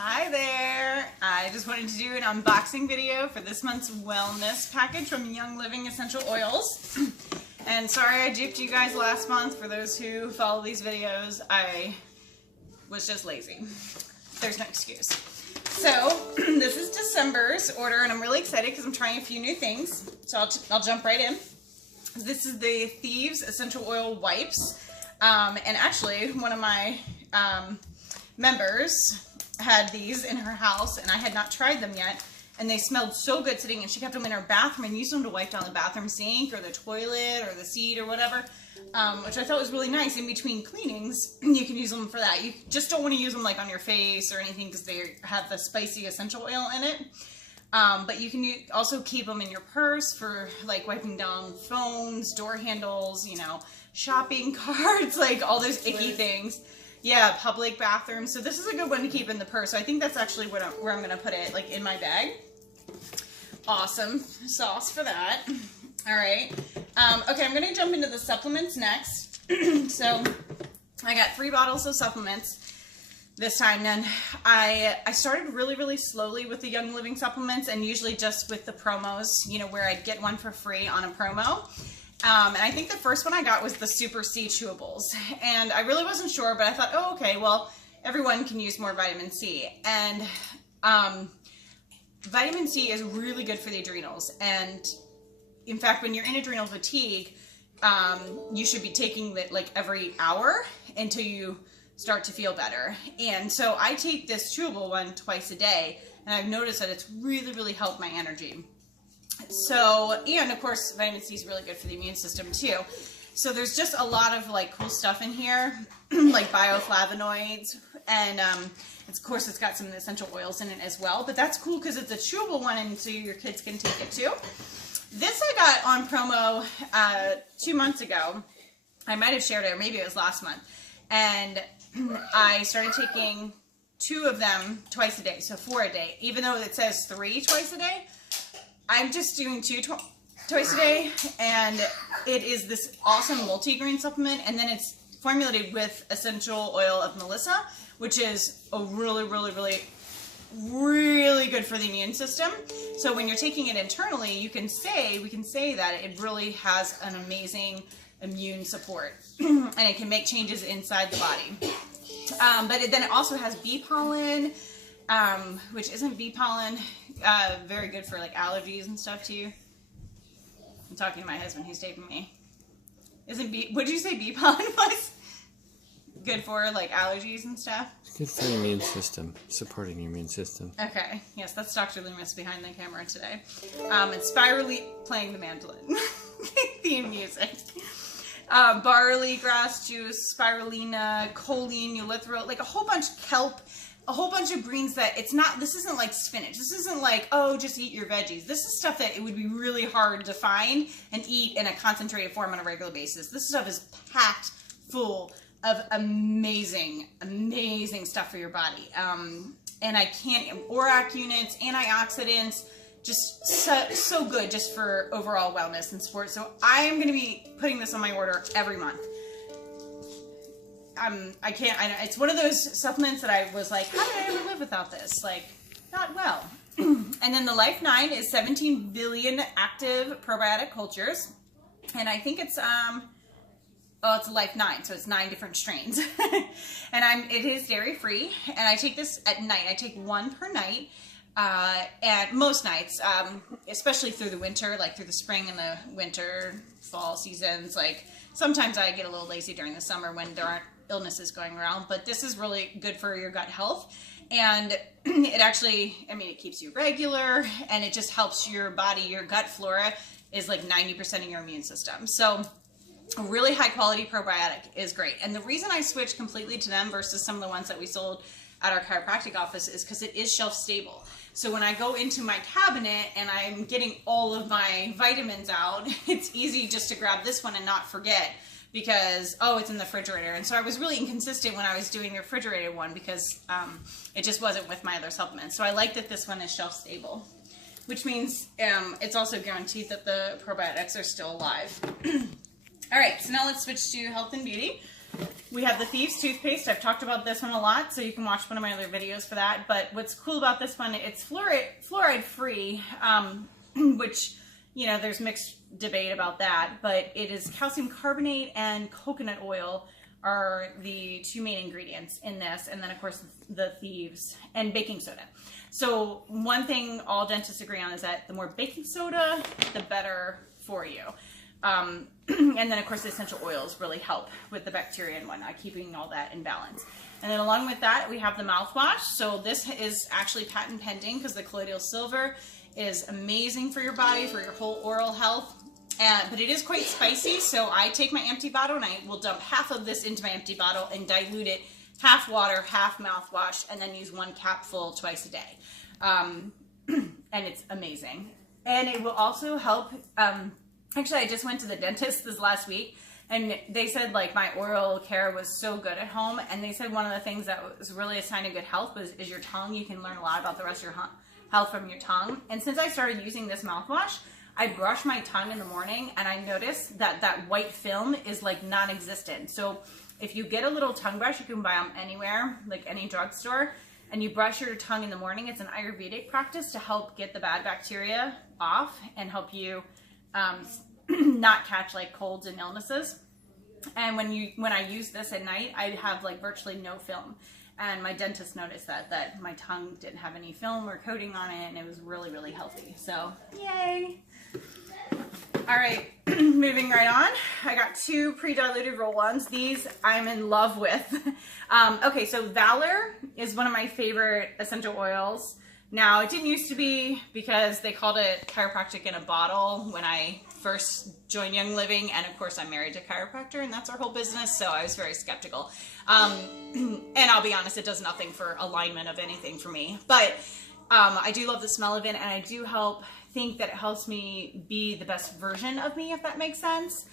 Hi there! I just wanted to do an unboxing video for this month's wellness package from Young Living Essential Oils. And sorry I duped you guys last month. For those who follow these videos, I was just lazy. There's no excuse. So this is December's order and I'm really excited because I'm trying a few new things. So I'll jump right in. This is the Thieves Essential Oil Wipes. And actually one of my members had these in her house and I had not tried them yet, and they smelled so good sitting, and she kept them in her bathroom and used them to wipe down the bathroom sink or the toilet or the seat or whatever, which I thought was really nice. In between cleanings you can use them for that. You just don't want to use them like on your face or anything because they have the spicy essential oil in it, but you can also keep them in your purse for like wiping down phones, door handles, you know, shopping carts, like all those icky things. Yeah, public bathrooms. So this is a good one to keep in the purse. So I think that's actually where I'm going to put it, like in my bag. Awesome sauce for that. All right. Okay, I'm going to jump into the supplements next. So I got 3 bottles of supplements this time. And I started really slowly with the Young Living supplements, and usually just with the promos, you know, where I'd get one for free on a promo. And I think the first one I got was the Super C chewables, and I really wasn't sure, but I thought, oh, okay, well, everyone can use more vitamin C, and vitamin C is really good for the adrenals, and in fact, when you're in adrenal fatigue, you should be taking it like every hour until you start to feel better. And so I take this chewable one twice a day, and I've noticed that it's really helped my energy. So, and of course, vitamin C is really good for the immune system too. So there's just a lot of like cool stuff in here, like bioflavonoids, and of course it's got some essential oils in it as well. But that's cool because it's a chewable one, and so your kids can take it too. This I got on promo 2 months ago. I might have shared it, or maybe it was last month. And I started taking 2 of them twice a day, so 4 a day. Even though it says 3 twice a day, I'm just doing 2 twice a day, and it is this awesome multi-grain supplement, and then it's formulated with essential oil of Melissa, which is a really good for the immune system. So when you're taking it internally, we can say that it really has an amazing immune support, and it can make changes inside the body. But then it also has bee pollen, which isn't bee pollen very good for like allergies and stuff too. I'm talking to my husband who's taping me. What did you say bee pollen was? Good for like allergies and stuff? It's good for the immune system, supporting your immune system. Okay, yes, that's Dr. Loomis behind the camera today. And Spirally playing the mandolin. Theme music. Barley grass juice, spirulina, choline, erythritol, like a whole bunch of kelp, a whole bunch of greens that this isn't like spinach. This isn't like, oh, just eat your veggies. This is stuff that it would be really hard to find and eat in a concentrated form on a regular basis. This stuff is packed full of amazing stuff for your body. And ORAC units, antioxidants, just so good just for overall wellness and support. So I am going to be putting this on my order every month. It's one of those supplements that I was like, how did I ever live without this? Like, not well. And then the Life 9 is 17 billion active probiotic cultures. And I think it's, it's Life 9, so it's 9 different strains. And it is dairy free, and I take this at night. I take 1 per night. And most nights, especially through the winter, like through the spring and the winter, fall seasons, like sometimes I get a little lazy during the summer when there aren't illnesses going around, but this is really good for your gut health. And it actually, it keeps you regular, and it just helps your body. Your gut flora is like 90% of your immune system. So a really high quality probiotic is great. And the reason I switched completely to them versus some of the ones that we sold at our chiropractic office is because it is shelf stable. So when I go into my cabinet and I'm getting all of my vitamins out, it's easy just to grab this one and not forget because, oh, it's in the refrigerator. And so I was really inconsistent when I was doing the refrigerated one because it just wasn't with my other supplements. So I like that this one is shelf stable, which means it's also guaranteed that the probiotics are still alive. All right, so now let's switch to health and beauty. We have the Thieves toothpaste. I've talked about this one a lot, so you can watch one of my other videos for that. But what's cool about this one, it's fluoride free, which, you know, there's mixed debate about that, but it is calcium carbonate and coconut oil are the two main ingredients in this, and then of course the Thieves and baking soda. So one thing all dentists agree on is that the more baking soda, the better for you. And then of course the essential oils really help with the bacteria and whatnot, keeping all that in balance. And then along with that, we have the mouthwash. So this is actually patent pending because the colloidal silver is amazing for your body, for your whole oral health. But it is quite spicy, so I take my empty bottle and I will dump half of this into my empty bottle and dilute it, half water, half mouthwash, and then use 1 capful twice a day. And it's amazing. And it will also help, actually I just went to the dentist this last week, and they said like my oral care was so good at home, and they said one of the things that was really a sign of good health is your tongue. You can learn a lot about the rest of your health from your tongue. And since I started using this mouthwash, I brush my tongue in the morning and I notice that that white film is like non-existent. So if you get a little tongue brush, you can buy them anywhere, like any drugstore, and you brush your tongue in the morning. It's an Ayurvedic practice to help get the bad bacteria off and help you not catch like colds and illnesses. And when I use this at night, I have like virtually no film. And my dentist noticed that my tongue didn't have any film or coating on it, and it was really, really healthy. So, yay! All right, moving right on. I got 2 pre-diluted roll-ons. These I'm in love with. Okay, so Valor is one of my favorite essential oils. Now, it didn't used to be because they called it chiropractic in a bottle when I first joined Young Living, and of course I'm married to a chiropractor and that's our whole business, so I was very skeptical. And I'll be honest, it does nothing for alignment of anything for me, but I do love the smell of it, and I do think that it helps me be the best version of me, if that makes sense.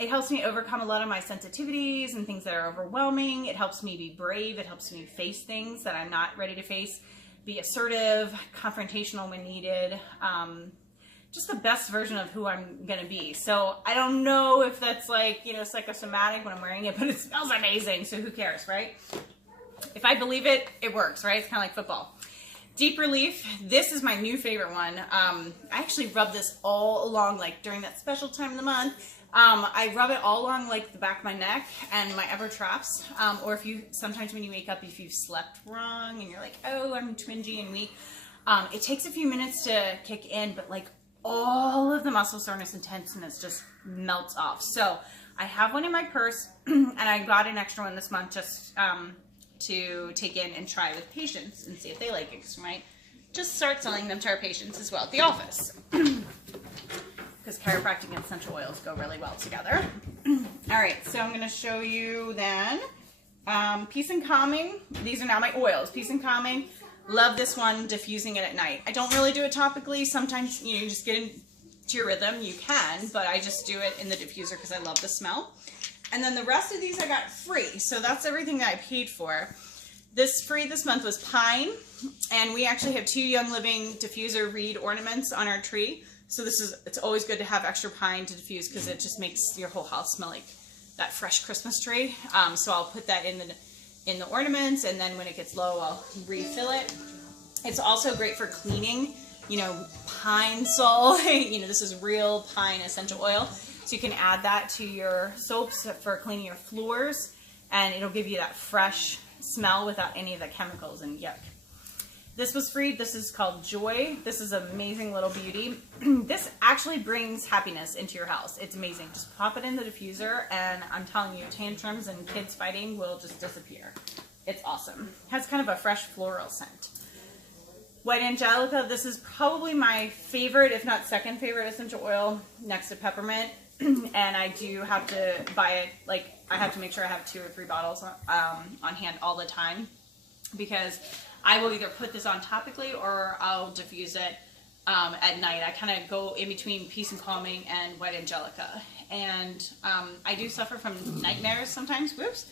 It helps me overcome a lot of my sensitivities and things that are overwhelming. It helps me be brave. It helps me face things that I'm not ready to face, be assertive, confrontational when needed. Just the best version of who I'm gonna be. So I don't know if that's like, you know, psychosomatic when I'm wearing it, but it smells amazing, so who cares, right? If I believe it, it works, right? It's kind of like football. Deep Relief, this is my new favorite one. I actually rub this all along, like during that special time of the month. I rub it all along like the back of my neck and my upper traps. Or if you, sometimes when you wake up, if you've slept wrong and you're like, oh, I'm twingy and weak. It takes a few minutes to kick in, but like all of the muscle soreness and tenseness just melts off. So I have one in my purse and I got an extra one this month just to take in and try with patients and see if they like it, because we might just start selling them to our patients as well at the office. Because chiropractic and essential oils go really well together. All right, so I'm going to show you then Peace and Calming. These are now my oils. Peace and Calming. Love this one, diffusing it at night. I don't really do it topically. Sometimes, you know, you just get into your rhythm. You can, but I just do it in the diffuser because I love the smell. And then the rest of these I got free. So that's everything that I paid for. This free this month was pine. And we actually have 2 Young Living diffuser reed ornaments on our tree. So it's always good to have extra pine to diffuse because it just makes your whole house smell like that fresh Christmas tree. So I'll put that in the ornaments, and then when it gets low, I'll refill it. It's also great for cleaning, you know, pine sol. You know, this is real pine essential oil. So you can add that to your soaps for cleaning your floors, and it'll give you that fresh smell without any of the chemicals and yuck. This was free. This is called Joy. This is an amazing little beauty. This actually brings happiness into your house. It's amazing. Just pop it in the diffuser, and I'm telling you, tantrums and kids fighting will just disappear. It's awesome. It has kind of a fresh floral scent. White Angelica, this is probably my favorite, if not second favorite essential oil next to peppermint. And I do have to buy it, like I have to make sure I have 2 or 3 bottles on hand all the time, because I will either put this on topically or I'll diffuse it at night. I kind of go in between Peace and Calming and White Angelica. And I do suffer from nightmares sometimes, whoops.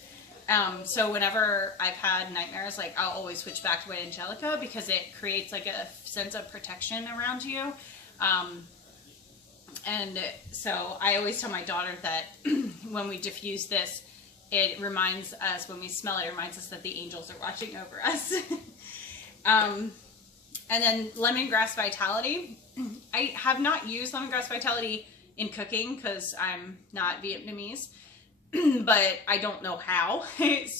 So whenever I've had nightmares, like I'll always switch back to White Angelica because it creates like a sense of protection around you. And so I always tell my daughter that when we diffuse this, it reminds us, when we smell it, it reminds us that the angels are watching over us. And then Lemongrass Vitality. I have not used Lemongrass Vitality in cooking because I'm not Vietnamese, but I don't know how.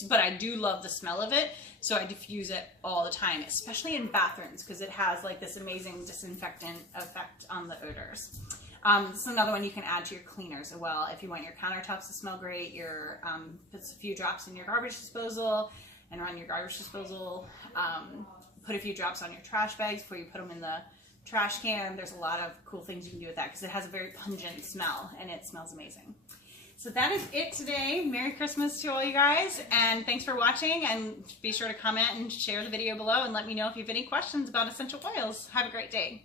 But I do love the smell of it, so I diffuse it all the time, especially in bathrooms, because it has like this amazing disinfectant effect on the odors. This is another one you can add to your cleaners as well. If you want your countertops to smell great, put a few drops in your garbage disposal and run your garbage disposal. Put a few drops on your trash bags before you put them in the trash can. There's a lot of cool things you can do with that because it has a very pungent smell and it smells amazing. So that is it today. Merry Christmas to all you guys, and thanks for watching, and be sure to comment and share the video below and let me know if you have any questions about essential oils. Have a great day.